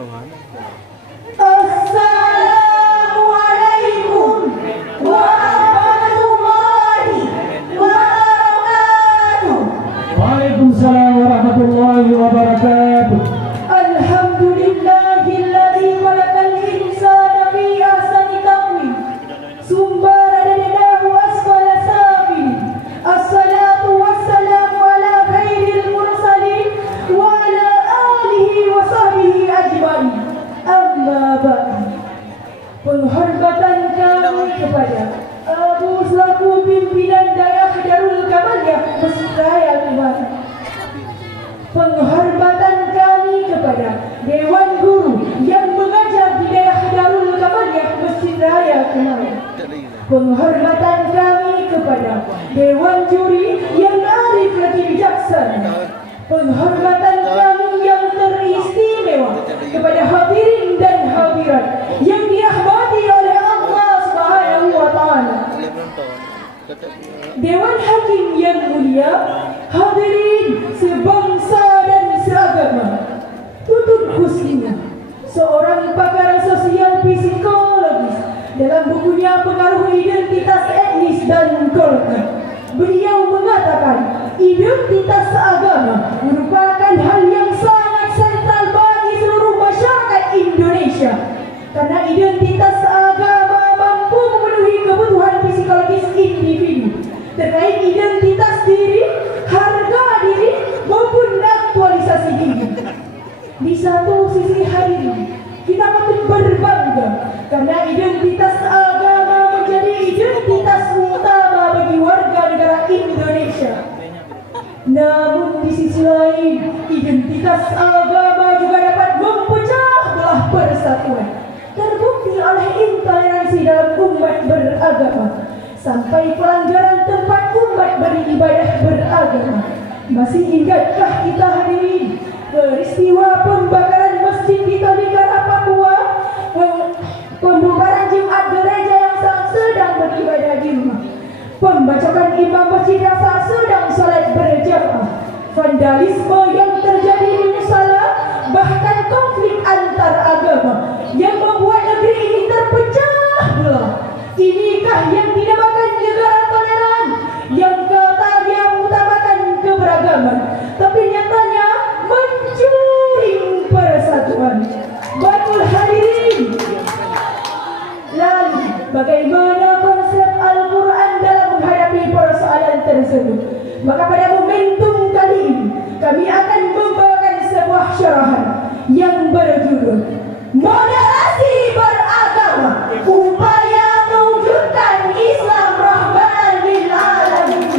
Assalamualaikum warahmatullahi wabarakatuh. Waalaikumsalam warahmatullahi wabarakatuh. Alhamdulillahilladzi khalaqal insana fi ahsani taqwim. Sumber daridahu asfala safin. Assalatu wassalamu ala khairil mursalin wa ala alihi wa sahbihi ajmain. Amma ba'du. Penghormatan kami kepada Abu selaku pimpinan daerah Darul Kamaliyah Masjid Raya Kemang. Penghormatan kami kepada Dewan Guru yang mengajar di daerah Darul Kamaliyah Masjid Raya Kemang. Penghormatan kami kepada Dewan Juri yang arif lagi bijaksana. Penghormatan kami yang teristimewa kepada hadirin dan hadirat yang dirahmati oleh Allah Subhanahu wa taala. Dewan Hakim yang mulia, hadirin sebangsa dan seagama. Tutut Husnina, seorang pakar sosial psikologis, dalam bukunya Pengaruh Identitas Etnis dan Golkar, beliau mengatakan identitas agama merupakan hal yang sangat sentral bagi seluruh masyarakat Indonesia, karena identitas agama mampu memenuhi kebutuhan psikologis individu terkait identitas diri, harga diri maupun aktualisasi diri. Di satu sisi hadirin, kita patut berbangga karena identitas agama menjadi identitas utama bagi warga negara Indonesia. Namun di sisi lain, identitas agama juga dapat memecah belah persatuan, terbukti oleh intoleransi dalam umat beragama sampai pelanggaran tempat umat beribadah beragama. Masih ingatkah kita hadirin peristiwa pembakaran masjid di Tolikara, Papua, pembubaran Jumat gereja yang sedang beribadah di rumah, pembacokan imam masjid yang sedang salat berjamaah, vandalisme yang terjadi di musala, bahkan konflik antar agama yang membuat negeri ini terpecah belah. Inikah yang dinamakan negara toleran, yang katanya mengutamakan keberagaman, tapi nyatanya mencuri persatuan? Betul hadirin. Lalu bagaimana konsep Al-Quran dalam menghadapi persoalan tersebut? Maka pada momentum kali ini kami akan membawakan sebuah syarahan yang berjudul Moderasi Beragama, Upaya Mewujudkan Islam Rahmatan lil Alamin.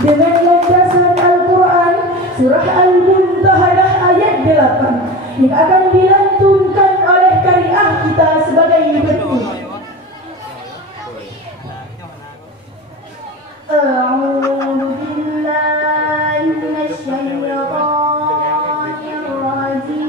Dengan landasan Al-Quran Surah Al-Mumtahanah ayat 8 yang akan dilantunkan oleh qari'ah kita sebagai berikut. A'udzu billahi minasyaitonir rajim.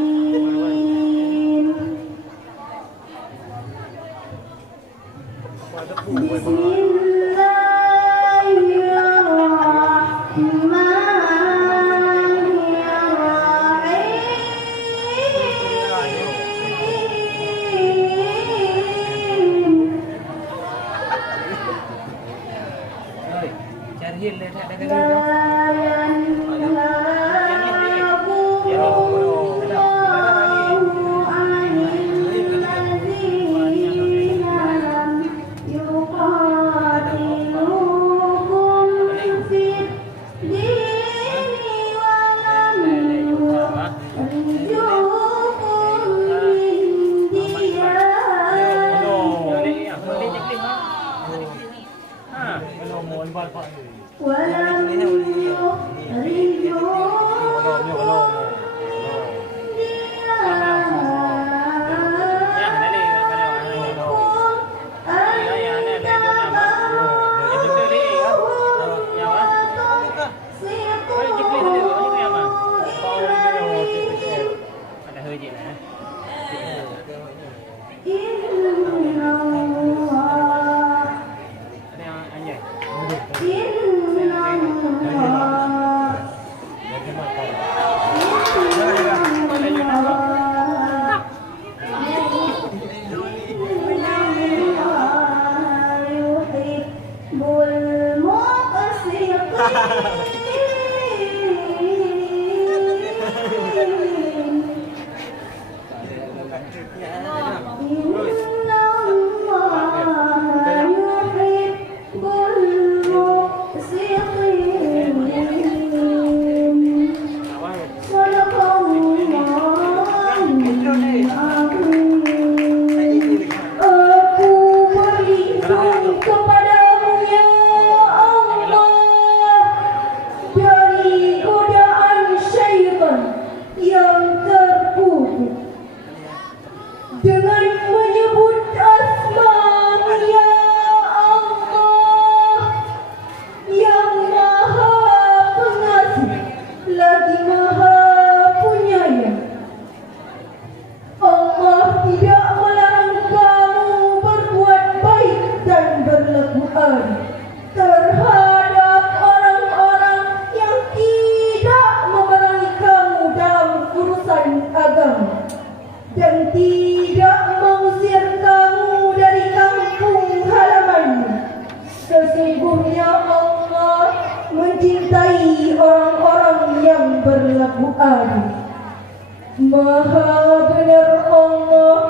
Maha benar Allah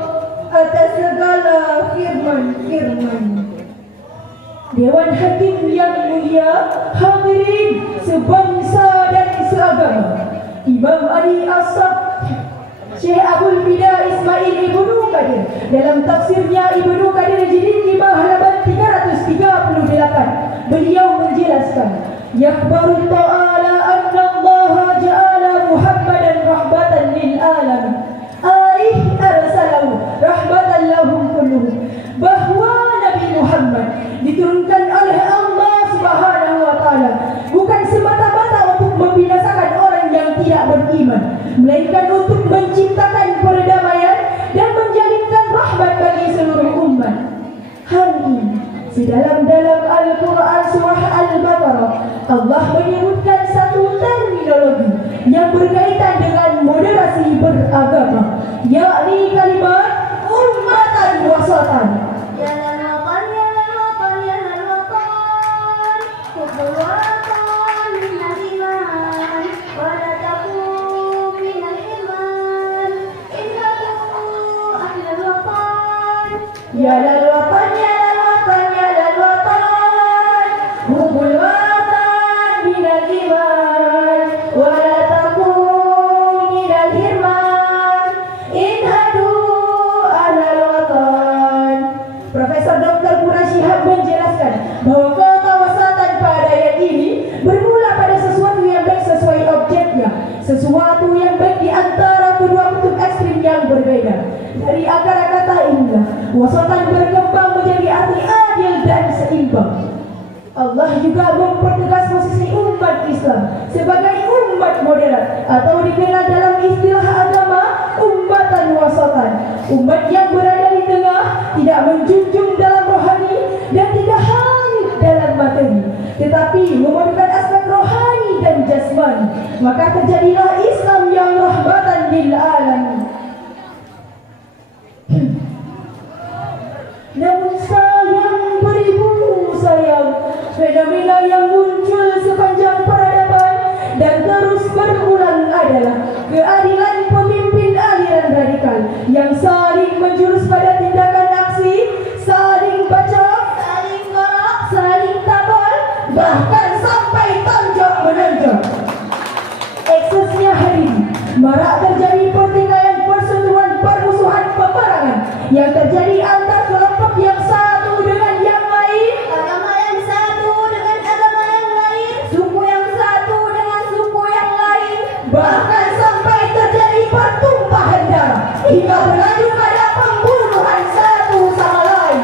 atas segala firman-firman. Dewan Hakim yang mulia, hadirin sebangsa dan seagama, Imam Ali As-Sab Syekh Abdul Fida Ismail Ibnu Qadir dalam tafsirnya Ibnu Qadir Jilid 5 halaman 338, beliau menjelaskan, Yakhbaru ta'ala anna Allah ja'ala Muhammadan rahmatan lil alamin arsalahu rahmatan lahum kulluhum, bahwa Nabi Muhammad diturunkan oleh Allah Subhanahu wa taala bukan semata-mata untuk membinasakan orang yang tidak beriman, melainkan untuk menciptakan perdamaian dan menjalinkan rahmat bagi seluruh umat. Hal ini sedalam-dalam Al-Quran surah Al-Baqarah Allah menyebutkan satu terminologi yang berkaitan dengan moderasi beragama, yakni kalimat ummatan wasatan. Ya lal watan, ya lal watan, ya lal watan, hubul watan minal iman, wa la takun minal hirman, inhadu alal watan. Profesor Dr. Quraish Shihab menjelaskan bahwa kata wasatan pada ayat ini bermula pada sesuatu yang baik sesuai objeknya, sesuatu yang baik di antara kedua kutub ekstrim yang berbeda. Dari akar kata inilah wasatan berkembang menjadi arti adil dan seimbang. Allah juga mempertegas posisi umat Islam sebagai umat moderat atau dikenal dalam istilah agama ummatan wasatan, umat yang berada di tengah, tidak menjunjung dalam rohani dan tidak hanyut dalam materi, tetapi memadukan aspek rohani dan jasmani. Maka terjadilah Islam yang rahmatan lil alamin. Namun sayang beribu sayang, fenomena yang muncul sepanjang peradaban dan terus berulang adalah keadilan pemimpin aliran radikal yang saling menjurus pada tindakan aksi, saling bacok, saling ngorok, saling tabol, bahkan sampai tonjok-menonjok. Eksesnya hari ini marak terjadi pertikaian, perseteruan, permusuhan, peperangan yang terjadi antar kelompok yang satu dengan yang lain, agama yang satu dengan agama yang lain, suku yang satu dengan suku yang lain, bahkan sampai terjadi pertumpahan darah hingga berlanjut pada pembunuhan satu sama lain.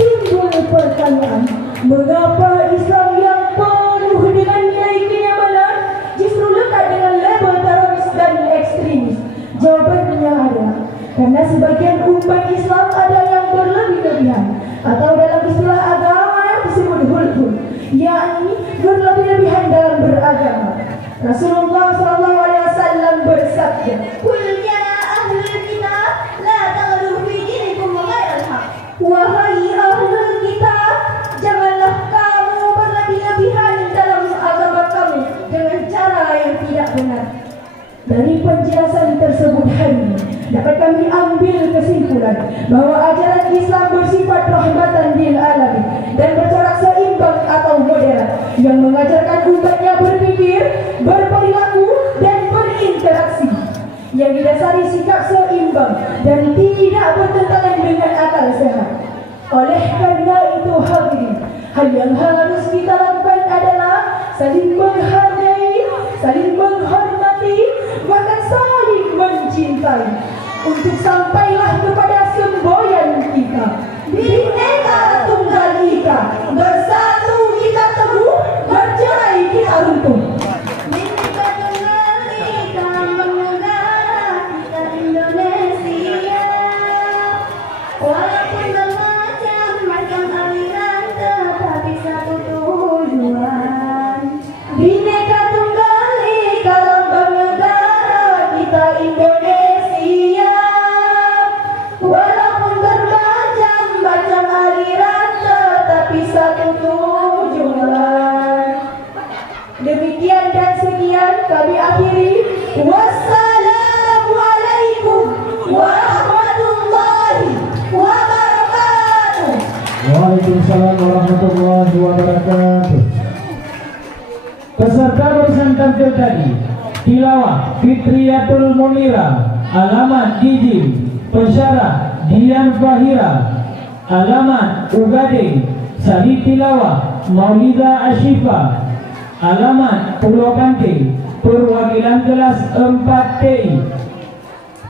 Timbul pertanyaan, mengapa Islam yang penuh dengan nilai kenyamanan justru lekat dengan label teroris dan ekstremis? Jawabannya adalah karena sebagian umat Islam ada yang berlebih-lebihan, atau dalam istilah agama yang disebut hulhul, yakni berlebih-lebihan dalam beragama. Rasulullah SAW bersabda, "Qul ya ahlul kitab, la taghlu fi dinikum ghairal haqq." Wahai ahlul kitab, janganlah kamu berlebih-lebihan dalam agama kamu dengan cara yang tidak benar. Dari penjelasan tersebut hari ini dapat kami ambil kesimpulan bahwa ajaran Islam bersifat rahmatan lil alamin dan bercorak seimbang atau moderat yang mengajarkan umatnya berpikir, berperilaku dan berinteraksi yang didasari sikap seimbang dan tidak bertentangan dengan akal sehat. Oleh karena itu hadirin, hal yang harus kita lakukan adalah saling menghargai, saling menghormati, bahkan saling mencintai, untuk sampailah kepada semboyan kita, Bhinneka Tunggal Ika, bersatu kita teguh, bercerai kita runtuh. Bhinneka Tunggal Ika menegak kita Indonesia, walaupun bermacam-macam aliran tetapi satu tujuan. Bhinneka Tunggal Ika lambang negara kita Indonesia, walaupun bermacam-macam aliran tetapi satu tujuan. Demikian dan sekian kami akhiri. Waalaikumsalam warahmatullahi wabarakatuh. Peserta barusan tampil tadi tilawah Fitriyatul Munira, alamat Gijim, pensyarah Dian Fahira, alamat Ugading, sahih tilawah Maulida Ashifa, alamat Pulau Banting, perwakilan kelas 4 TI.